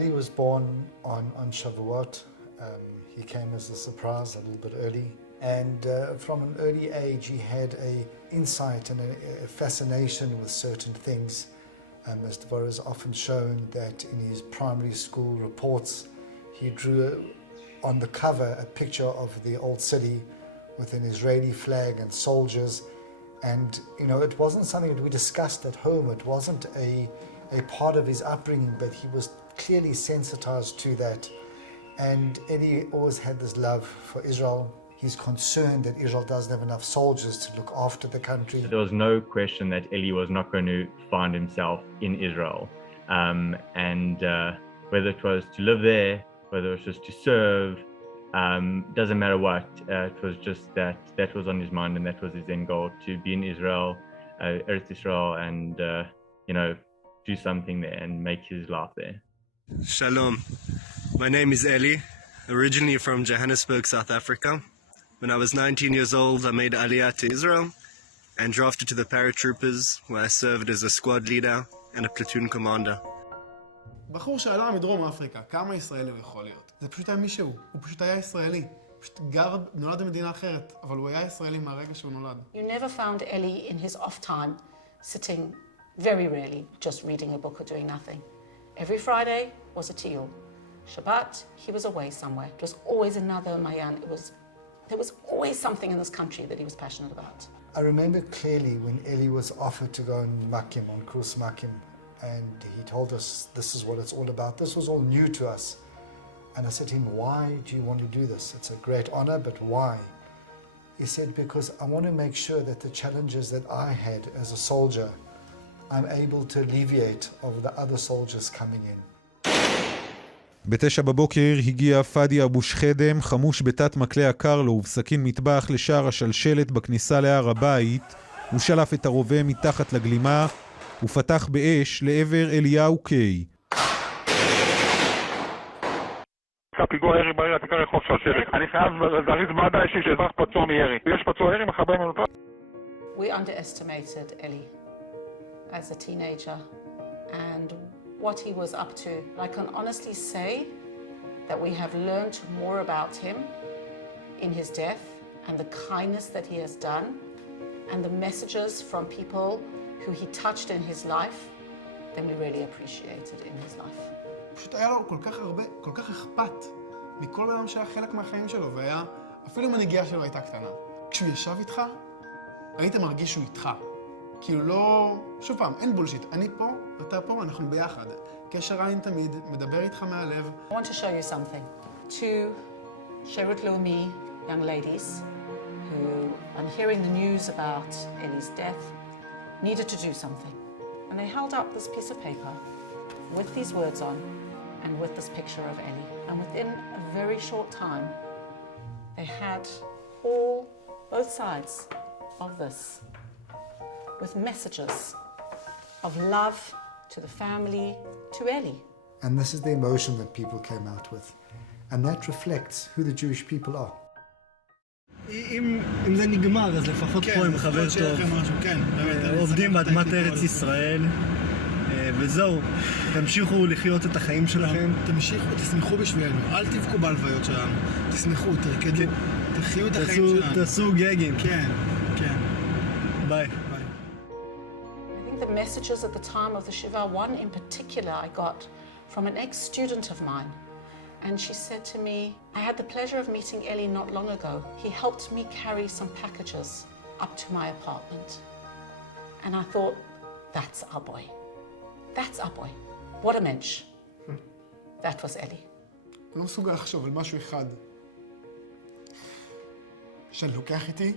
Eli was born on Shavuot. He came as a surprise a little bit early. And from an early age, he had an insight and a fascination with certain things. As Devorah has often shown that in his primary school reports, he drew on the cover a picture of the old city with an Israeli flag and soldiers. And, you know, it wasn't something that we discussed at home. It wasn't a part of his upbringing, but he was clearly sensitized to that. And Eddie always had this love for Israel. He's concerned that Israel doesn't have enough soldiers to look after the country. There was no question that Eli was not going to find himself in Israel. Whether it was to live there, whether it was just to serve, doesn't matter what. It was just that was on his mind, and that was his end goal, to be in Israel, Eretz Israel, and do something there and make his life there. Shalom. My name is Eli, originally from Johannesburg, South Africa. When I was 19 years old, I made Aliyah to Israel and drafted to the paratroopers, where I served as a squad leader and a platoon commander. בחור שעלה מדרום אפריקה, כמה ישראלי הוא יכול להיות? זה פשוט היה מישהו, הוא פשוט היה ישראלי. פשוט נולד במדינה אחרת, אבל הוא היה ישראלי מהרגע שהוא נולד. You never found Eli in his off time sitting, very rarely, just reading a book or doing nothing. Every Friday was a tiyul. Shabbat, he was away somewhere. It was always another Mayan. There was always something in this country that he was passionate about. I remember clearly when Eli was offered to go on Makim, on Kurs Makim, and he told us this is what it's all about. This was all new to us. And I said to him, why do you want to do this? It's a great honor, but why? He said, because I want to make sure that the challenges that I had as a soldier, I'm able to alleviate over the other soldiers coming in. ב-9 בבוקר הגיע פאדי אבו שחדם, חמוש בתת מקלה הקר לו ובסכין מטבח לשער השלשלת בכניסה להר הבית. הוא שלף את הרובה מתחת לגלימה ופתח באש לעבר אליהו קיי. פיגוע ירי בעיר העתיקה רחוב שלשלת. אני חייב להזריז מד"א אישי שאזרח פצוע מירי. יש פצוע ירי מחבל מנוטרל. We underestimated Eli as a teenager and what he was up to. I can honestly say that we have learned more about him in his death and the kindness that he has done and the messages from people who he touched in his life than we really appreciated in his life. פשוט היה לו כל כך אכפת מכל אדם שהיה חלק מהחיים שלו, והיה, אפילו אם הנגיעה שלו הייתה קטנה. כשהוא ישב איתך, היית מרגיש שהוא איתך. כאילו לא... שוב פעם, אין בולשיט. אני פה, אתה פה, אנחנו ביחד. קשר עין תמיד, מדבר איתך מהלב. I want to show you something. Two Sherut Leumi young ladies who, on hearing the news about Eli's death, needed to do something. And they held up this piece of paper with these words on and with this picture of Eli. And within a very short time, they had both sides of this, with messages of love to the family, to Eli. And this is the emotion that people came out with. And that reflects who the Jewish people are. אם זה נגמר, אז לפחות פה עם חבר טוב. עובדים באדמת ארץ ישראל, וזהו, תמשיכו לחיות את החיים שלכם. תמשיכו, תשמחו בשבילנו, אל תבכו בהלוויות שלנו. תשמחו, תרקדו, תחיו את החיים שלנו. תעשו גגים. כן, כן. ביי. I think the messages at the time of the Shiva, one in particular I got from an ex-student of mine. And she said to me, I had the pleasure of meeting Eli not long ago. He helped me carry some packages up to my apartment. And I thought, that's our boy. That's our boy. What a mensch. That was Eli. אני לא מסוגל לחשוב על משהו אחד שאני לוקח איתי,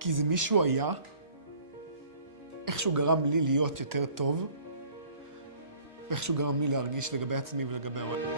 כי זה מישהו היה, איכשהו גרם לי להיות יותר טוב, ואיכשהו גרם לי להרגיש לגבי עצמי ולגבי העולם.